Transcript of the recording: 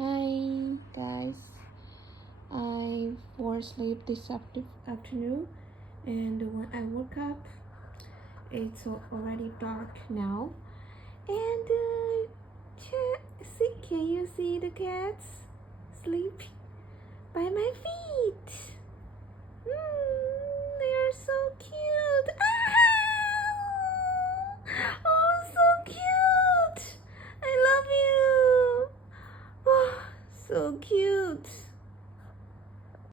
Hi guys, I fall asleep this afternoon, and when I woke up, it's already dark now. And see, can you see the cats sleep by my feet?